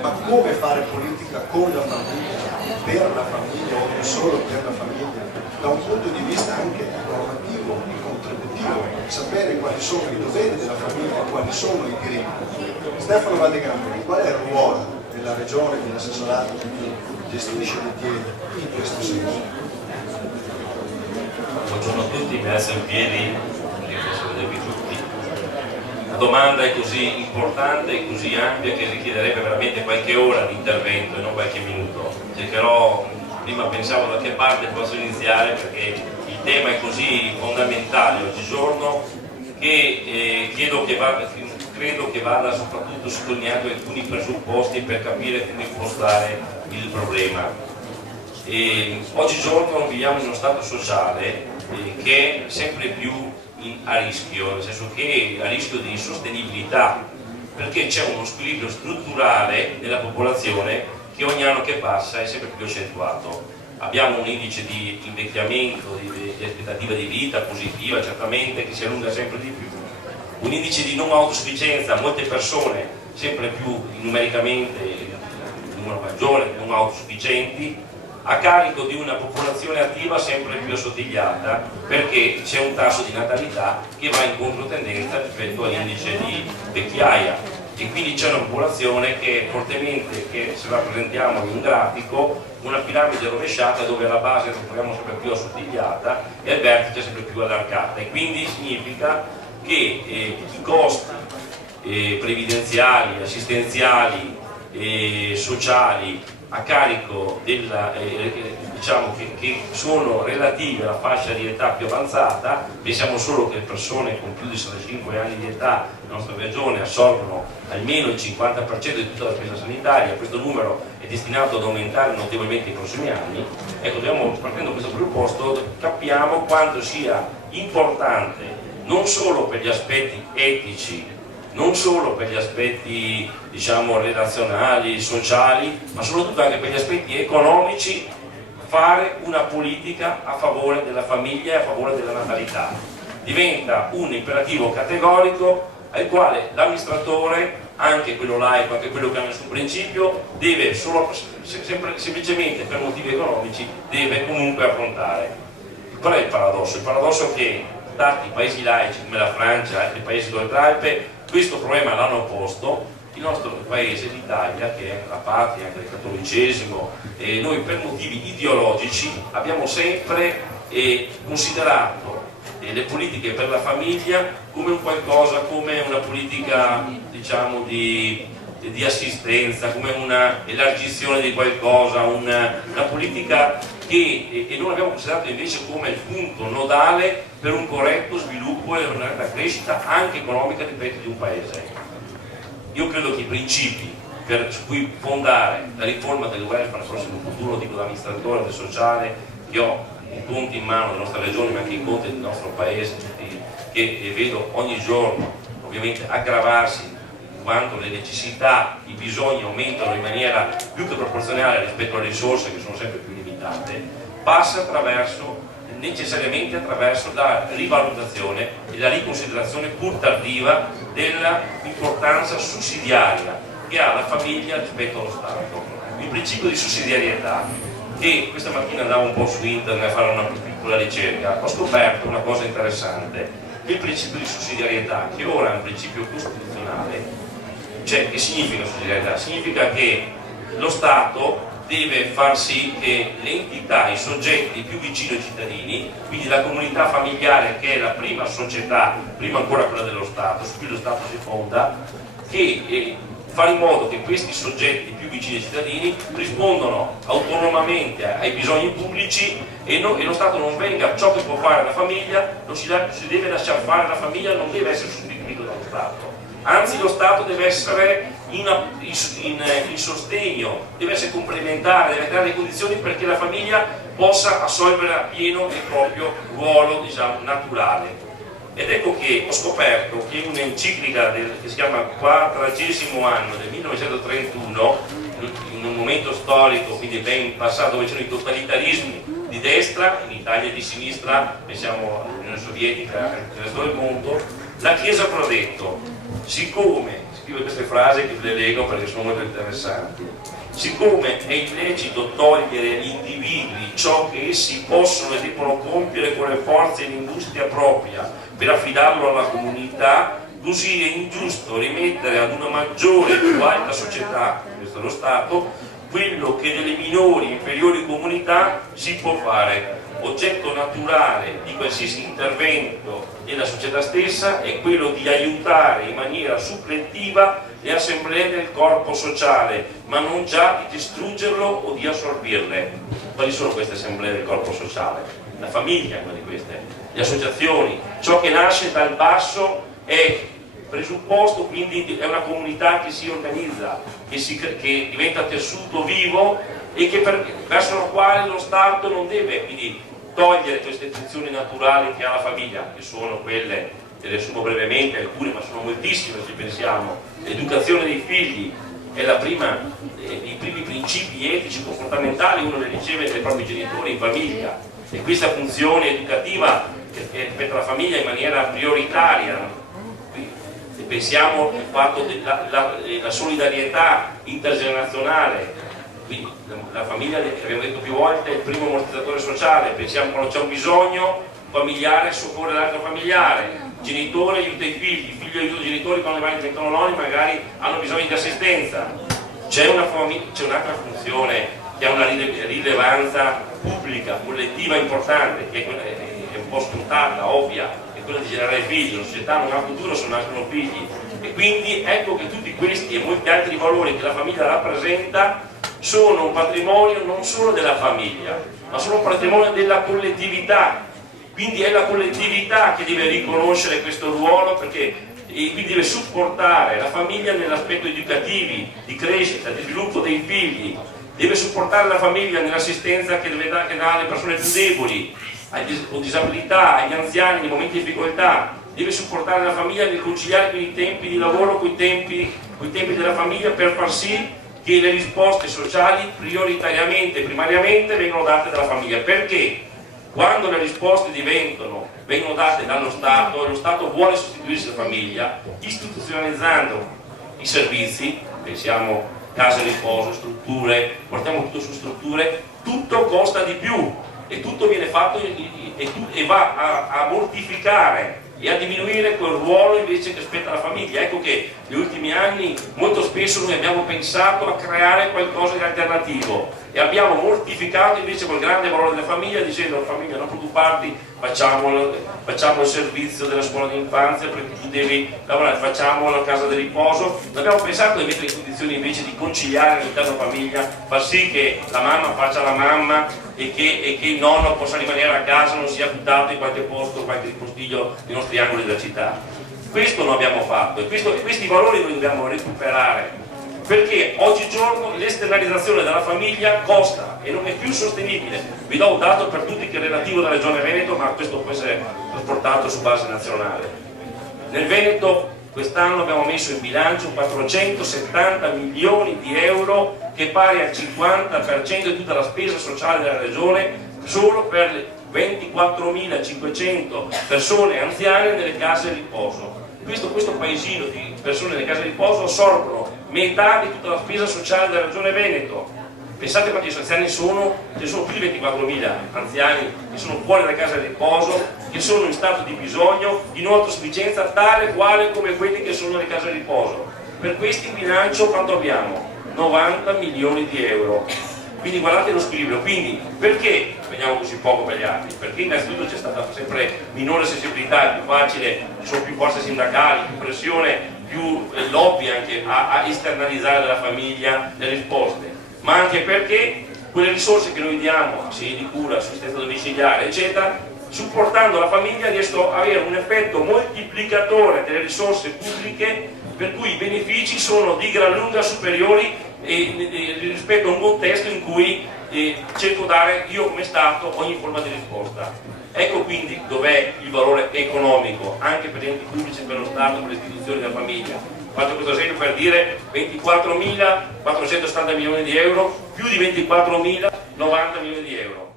ma come fare politica con la famiglia, per la famiglia o non solo per la famiglia, da un punto di vista anche normativo e contributivo, sapere quali sono i doveri della famiglia e quali sono i diritti. Stefano Valdegamberi, qual è il ruolo della regione, dell'assessorato, di chi gestisce le tiende in questo senso? Buongiorno a tutti, mi alzo in piedi, così posso vedervi tutti. La domanda è così importante e così ampia che richiederebbe veramente qualche ora di intervento e non qualche minuto. Cercherò, prima pensavo da che parte posso iniziare, perché il tema è così fondamentale oggigiorno che credo che vada soprattutto sottolineato alcuni presupposti per capire come impostare il problema. Oggigiorno viviamo in uno stato sociale che è sempre più a rischio, nel senso che a rischio di insostenibilità, perché c'è uno squilibrio strutturale nella popolazione che ogni anno che passa è sempre più accentuato. Abbiamo un indice di invecchiamento, di aspettativa di vita positiva, certamente, che si allunga sempre di più, un indice di non autosufficienza, molte persone sempre più numericamente, in numero maggiore, non autosufficienti, a carico di una popolazione attiva sempre più assottigliata, perché c'è un tasso di natalità che va in controtendenza rispetto all'indice di vecchiaia, e quindi c'è una popolazione che è fortemente, che se rappresentiamo in un grafico, una piramide rovesciata dove alla base la troviamo sempre più assottigliata e al vertice sempre più allargata, e quindi significa che i costi previdenziali, assistenziali e sociali a carico della, diciamo che sono relative alla fascia di età più avanzata. Pensiamo solo che le persone con più di 65 anni di età nella nostra regione assorbono almeno il 50% di tutta la spesa sanitaria. Questo numero è destinato ad aumentare notevolmente nei prossimi anni. Ecco, partendo da questo presupposto, capiamo quanto sia importante, non solo per gli aspetti etici, non solo per gli aspetti, diciamo, relazionali, sociali, ma soprattutto anche per gli aspetti economici, fare una politica a favore della famiglia e a favore della natalità. Diventa un imperativo categorico al quale l'amministratore, anche quello laico, anche quello che ha nessun principio, deve semplicemente per motivi economici deve comunque affrontare. Qual è il paradosso? Il paradosso è che dati i paesi laici come la Francia e altri paesi d'Oltralpe questo problema l'hanno posto. Il nostro paese, l'Italia, che è la patria anche del cattolicesimo, e noi per motivi ideologici abbiamo sempre considerato le politiche per la famiglia come un qualcosa, come una politica, diciamo, di assistenza, come una elargizione di qualcosa, una politica che non abbiamo considerato invece come il punto nodale per un corretto sviluppo e una crescita anche economica, ripeto, di un paese. Io credo che i principi su cui fondare la riforma del welfare nel prossimo futuro, dico da amministratore del sociale, che ho i conti in mano della nostra regione ma anche i conti del nostro paese, che vedo ogni giorno ovviamente aggravarsi quanto le necessità, i bisogni aumentano in maniera più che proporzionale rispetto alle risorse che sono sempre più limitate, passa necessariamente attraverso la rivalutazione e la riconsiderazione pur tardiva dell'importanza sussidiaria che ha la famiglia rispetto allo Stato. Il principio di sussidiarietà, che questa mattina andavo un po' su internet a fare una piccola ricerca, ho scoperto una cosa interessante. Il principio di sussidiarietà, che ora è un principio costituzionale, cioè, che significa sussidiarietà? Significa che lo Stato deve far sì che le entità, i soggetti più vicini ai cittadini, quindi la comunità familiare, che è la prima società, prima ancora quella dello Stato, su cui lo Stato si fonda, che fare in modo che questi soggetti più vicini ai cittadini rispondano autonomamente ai bisogni pubblici e lo Stato non venga, ciò che può fare la famiglia, non si deve lasciare fare la famiglia, non deve essere sostituito dallo Stato. Anzi, lo Stato deve essere in sostegno, deve essere complementare, deve creare le condizioni perché la famiglia possa assolvere appieno il proprio ruolo, diciamo, naturale. Ed ecco che ho scoperto che in un'enciclica che si chiama 40° anno del 1931, in un momento storico, quindi ben passato, dove c'erano i totalitarismi di destra, in Italia di sinistra, pensiamo all'Unione Sovietica e al resto del mondo, la Chiesa ha detto: siccome scrive queste frasi che le leggo perché sono molto interessanti. Siccome è illecito togliere agli individui ciò che essi possono e devono compiere con le forze e l'industria propria per affidarlo alla comunità, così è ingiusto rimettere ad una maggiore e più alta società, questo è lo Stato, quello che delle minori e inferiori comunità si può fare. Oggetto naturale di qualsiasi intervento della società stessa è quello di aiutare in maniera supplentiva le assemblee del corpo sociale, ma non già di distruggerlo o di assorbirle. Quali sono queste assemblee del corpo sociale? La famiglia è una di queste, le associazioni, ciò che nasce dal basso è presupposto, quindi è una comunità che si organizza, che diventa tessuto vivo e verso la quale lo Stato non deve quindi togliere queste funzioni naturali che ha la famiglia, che sono quelle, le riassumo brevemente, alcune ma sono moltissime se pensiamo. L'educazione dei figli è la prima dei primi principi etici fondamentali, uno le riceve dai propri genitori in famiglia, e questa funzione educativa che rispetto alla famiglia in maniera prioritaria. Se pensiamo al fatto della solidarietà intergenerazionale, quindi la famiglia, abbiamo detto più volte, è il primo ammortizzatore sociale. Pensiamo quando c'è un bisogno familiare, soccorre l'altro familiare, genitore aiuta i figli, figlio aiuta i genitori quando i diventano nonni, magari hanno bisogno di assistenza. C'è un'altra funzione che ha una rilevanza pubblica, collettiva importante, che è un po' scontata, ovvia, è quella di generare figli. La società non ha futuro se non nascono figli, e quindi ecco che tutti questi e molti altri valori che la famiglia rappresenta sono un patrimonio non solo della famiglia, ma sono un patrimonio della collettività. Quindi è la collettività che deve riconoscere questo ruolo, perché quindi deve supportare la famiglia nell'aspetto educativo, di crescita, di sviluppo dei figli, deve supportare la famiglia nell'assistenza che dà alle persone più deboli, con disabilità, agli anziani nei momenti di difficoltà, deve supportare la famiglia nel conciliare i tempi di lavoro con i tempi della famiglia, per far sì che le risposte sociali prioritariamente, primariamente vengono date dalla famiglia. Perché quando le risposte vengono date dallo Stato, e lo Stato vuole sostituirsi alla famiglia, istituzionalizzando i servizi, pensiamo case di riposo, strutture, portiamo tutto su strutture, tutto costa di più e tutto viene fatto e va a mortificare e a diminuire quel ruolo invece che spetta alla famiglia. Ecco che negli ultimi anni molto spesso noi abbiamo pensato a creare qualcosa di alternativo e abbiamo mortificato invece quel grande valore della famiglia, dicendo alla famiglia: non preoccuparti, facciamo il servizio della scuola d'infanzia perché tu devi lavorare, facciamo la casa di riposo. Non abbiamo pensato di mettere in condizioni invece di conciliare all'interno della famiglia, far sì che la mamma faccia la mamma e che il nonno possa rimanere a casa, non sia buttato in qualche posto, qualche ripostiglio nei nostri angoli della città. Questo non abbiamo fatto, e questi valori noi dobbiamo recuperare, perché oggigiorno l'esternalizzazione della famiglia costa e non è più sostenibile. Vi do un dato per tutti che è relativo alla Regione Veneto, ma questo può essere trasportato su base nazionale. Nel Veneto quest'anno abbiamo messo in bilancio 470 milioni di euro, che è pari al 50% di tutta la spesa sociale della Regione, solo per le 24.500 persone anziane nelle case di riposo. Questo paesino di persone nelle case di riposo assorbono metà di tutta la spesa sociale della Regione Veneto. Pensate quanti anziani sono? Ci sono più di 24.000 anziani che sono fuori dalle case di riposo, che sono in stato di bisogno, di non autosufficienza tale quale come quelli che sono nelle case di riposo. Per questi in bilancio quanto abbiamo? 90 milioni di euro. Quindi guardate lo squilibrio. Quindi perché veniamo così poco per gli altri? Perché innanzitutto c'è stata sempre minore sensibilità, è più facile, ci sono più forze sindacali, più pressione, più lobby anche a esternalizzare dalla famiglia le risposte, ma anche perché quelle risorse che noi diamo, assegni di cura, assistenza domiciliare, eccetera, supportando la famiglia riescono ad avere un effetto moltiplicatore delle risorse pubbliche, per cui i benefici sono di gran lunga superiori rispetto a un contesto in cui cerco di dare io come Stato ogni forma di risposta. Ecco quindi dov'è il valore economico, anche per gli enti pubblici, per lo Stato, per le istituzioni della famiglia. Faccio questo esempio per dire 24.470 milioni di euro, più di 24.090 milioni di euro.